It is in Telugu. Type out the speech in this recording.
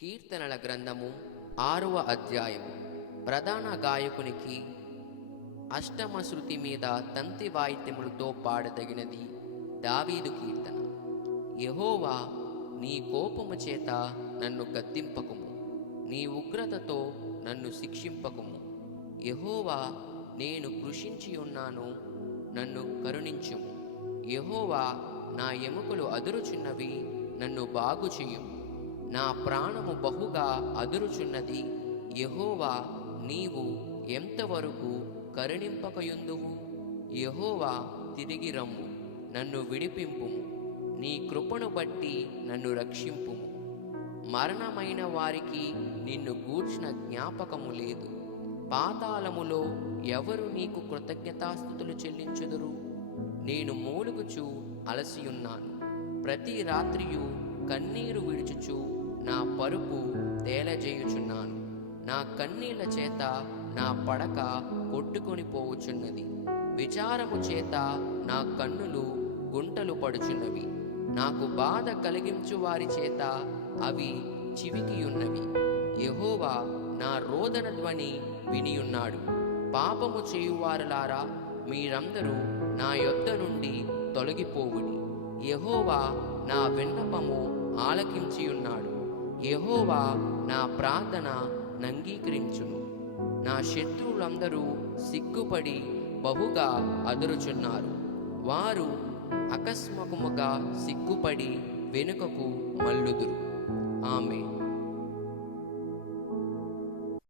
కీర్తనల గ్రంథము 6వ అధ్యాయము. ప్రధాన గాయకునికి అష్టమ శృతి మీద తంతి వాయిద్యములతో పాడదగినది దావీదు కీర్తన. యెహోవా, నీ కోపము చేత నన్ను గద్దింపకుము, నీ ఉగ్రతతో నన్ను శిక్షింపకుము. యెహోవా, నేను కృషించి ఉన్నాను, నన్ను కరుణించుము. యెహోవా, నా ఎముకలు అదురుచున్నవి, నన్ను బాగు చేయుము. నా ప్రాణము బహుగా అదురుచున్నది. యెహోవా, నీవు ఎంతవరకు కరుణింపకయుందువు? యెహోవా, తిరిగి రమ్ము, నన్ను విడిపింపుము. నీ కృపను బట్టి నన్ను రక్షింపుము. మరణమైన వారికి నిన్ను గూర్చిన జ్ఞాపకము లేదు. పాతాళములో ఎవరు నీకు కృతజ్ఞతాస్తుతులు చెల్లించుదురు? నేను మూలుగుచు అలసియున్నాను. ప్రతి రాత్రియు కన్నీరు విడుచుచు నా పరుపు తేలజేయుచున్నాను. నా కన్నీళ్ల చేత నా పడక కొట్టుకొని పోవుచున్నది. విచారము చేత నా కన్నులు గుంటలు పడుచున్నవి. నాకు బాధ కలిగించు వారి చేత అవి చివికియున్నవి. యెహోవా నా రోదన ధ్వని వినియున్నాడు. పాపము చేయువారలారా, మీరందరూ నా యొద్ద నుండి తొలగిపోవుడి. యెహోవా నా విన్నపము ఆలకించియున్నాడు. యెహోవా నా ప్రార్థన నంగీకరించును. నా శత్రువులందరూ సిగ్గుపడి బహుగా అదురుచున్నారు. వారు అకస్మాత్తుగా సిగ్గుపడి వెనుకకు మల్లుదురు. ఆమేన్.